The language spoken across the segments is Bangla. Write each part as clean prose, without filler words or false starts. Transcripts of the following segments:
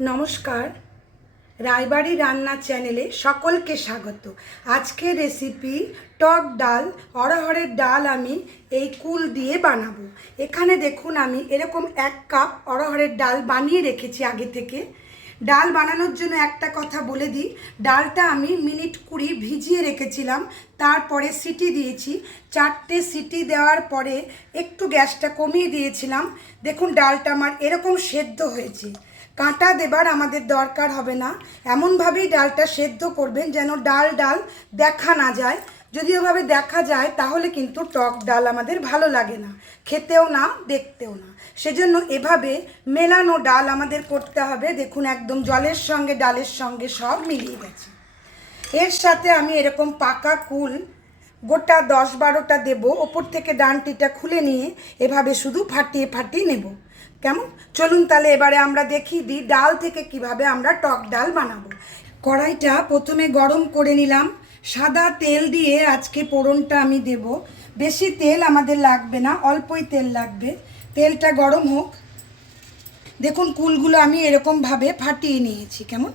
নমস্কার, রায়বাড়ি রান্না চ্যানেলে সকলকে স্বাগত। আজকের রেসিপি টক ডাল। অড়হরের ডাল আমি এই কুল দিয়ে বানাবো। এখানে দেখুন আমি এরকম 1 কাপ অড়হরের ডাল বানিয়ে রেখেছি আগে থেকে। ডাল বানানোর জন্য একটা কথা বলে দিই, ডালটা আমি মিনিট 20 ভিজিয়ে রেখেছিলাম, তারপরে সিটি দিয়েছি। 4টে সিটি দেওয়ার পরে একটু গ্যাসটা কমিয়ে দিয়েছিলাম। দেখুন ডালটা আমার এরকম সেদ্ধ হয়েছে। কাঁটা দেবার আমাদের দরকার হবে না, এমনভাবেই ডালটা সেদ্ধ করবেন যেন ডাল দেখা না যায়। যদি ওভাবে দেখা যায় তাহলে কিন্তু টক ডাল আমাদের ভালো লাগে না, খেতেও না, দেখতেও না। সেজন্য এভাবে মেলানো ডাল আমাদের করতে হবে। দেখুন একদম জলের সঙ্গে ডালের সঙ্গে সব মিলিয়ে গেছে। এর সাথে আমি এরকম পাকা কুল গোটা 10-12টা দেবো। ওপর থেকে ডানটিটা খুলে নিয়ে এভাবে শুধু ফাটিয়ে ফাটিয়ে নেব। কেমন? চলুন তাহলে এবারে আমরা দেখিয়ে দিই ডাল থেকে কিভাবে আমরা টক ডাল বানাবো। কড়াইটা প্রথমে গরম করে নিলাম। সাদা তেল দিয়ে আজকে ফোড়নটা আমি দেব। বেশি তেল আমাদের লাগবে না, অল্পই তেল লাগবে। তেলটা গরম হোক। দেখুন কুলগুলো আমি এরকমভাবে ফাটিয়ে নিয়েছি। কেমন?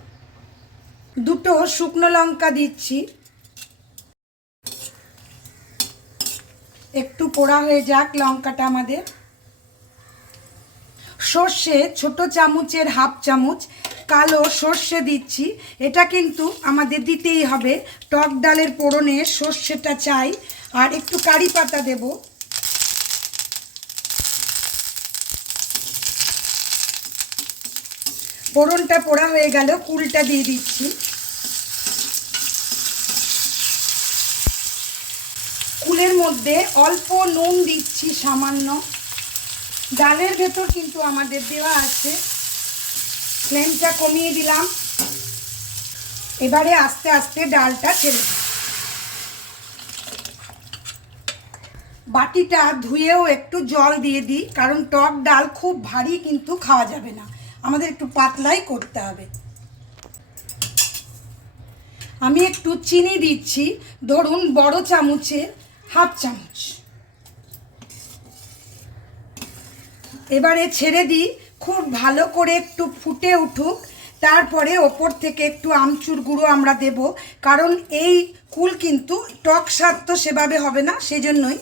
2টো শুকনো লঙ্কা দিচ্ছি, একটু পোড়া হয়ে যাক লঙ্কাটা আমাদের। সর্ষে ছোট চামচের 1/2 চামচ কালো সর্ষে দিচ্ছি। এটা কিন্তু আমাদের দিতেই হবে, টক ডালের ফোড়নে সর্ষেটা চাই। আর একটু কারি পাতা দেব। ফোড়নটা পোড়া হয়ে গেল, কুলটা দিয়ে দিচ্ছি। কুলের মধ্যে অল্প নুন দিচ্ছি, সামান্য। ডালের ভেতর কিন্তু আমাদের দেওয়া আছে। ফ্লেমটা কমিয়ে দিলাম। এবারে আস্তে আস্তে ডালটা ছেড়ে দিই। বাটিটা ধুয়েও একটু জল দিয়ে দিই, কারণ টক ডাল খুব ভারী কিন্তু খাওয়া যাবে না, আমাদের একটু পাতলাই করতে হবে। আমি একটু চিনি দিচ্ছি, ধরুন বড় চামচের 1/2 চামচ। এবারে ছেড়ে দিই, খুব ভালো করে একটু ফুটে উঠুক। তারপরে ওপর থেকে একটু আমচুর গুঁড়ো আমরা দেব, কারণ এই কুল কিন্তু টক স্বাদ তো সেভাবে হবে না, সেজন্যই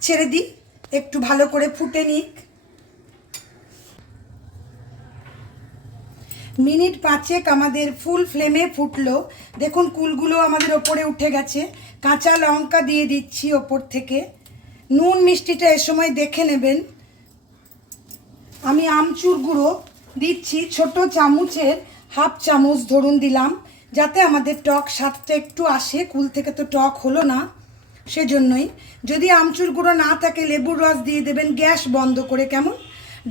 ছেড়ে দিই, একটু ভালো করে ফুটে নিক। মিনিট 5 আমাদের ফুল ফ্লেমে ফুটলো। দেখুন কুলগুলো আমাদের ওপরে উঠে গেছে। কাঁচা লঙ্কা দিয়ে দিচ্ছি ওপর থেকে। নুন মিষ্টিটা এ সময় দেখে নেবেন। আমি আমচুর গুঁড়ো দিচ্ছি ছোট চামচের 1/2 চামচ ধরুন দিলাম, যাতে আমাদের টক স্বাদটা একটু আসে। কুল থেকে তো টক হলো না, সেজন্যই। যদি আমচুর গুঁড়ো না থাকে লেবুর রস দিয়ে দেবেন গ্যাস বন্ধ করে। কেমন?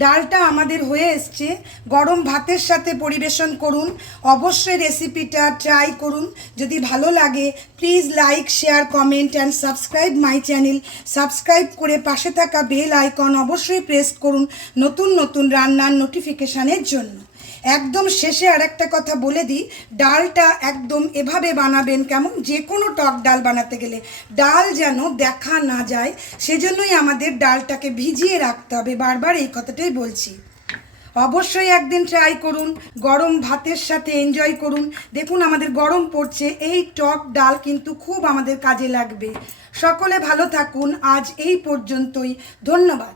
ডালটা আমাদের হয়ে এসছে। গরম ভাতের সাথে পরিবেশন করুন। অবশ্যই রেসিপিটা ট্রাই করুন। যদি ভালো লাগে please like, share, comment and subscribe my channel. Subscribe করে পাশে থাকা বেল আইকন অবশ্যই প্রেস করুন নতুন নতুন রান্নার নোটিফিকেশানের জন্য। একদম শেষে আর একটা কথা বলে দিই, ডালটা একদম এভাবে বানাবেন। কেমন? যে কোনো টক ডাল বানাতে গেলে ডাল যেন দেখা না যায়, সেজন্যই আমাদের ডালটাকে ভিজিয়ে রাখতে হবে। বারবার এই কথাটাই বলছি। অবশ্যই একদিন ট্রাই করুন, গরম ভাতের সাথে এনজয় করুন। দেখুন আমাদের গরম পড়ছে, এই টক ডাল কিন্তু খুব আমাদের কাজে লাগবে। সকলে ভালো থাকুন। আজ এই পর্যন্তই। ধন্যবাদ।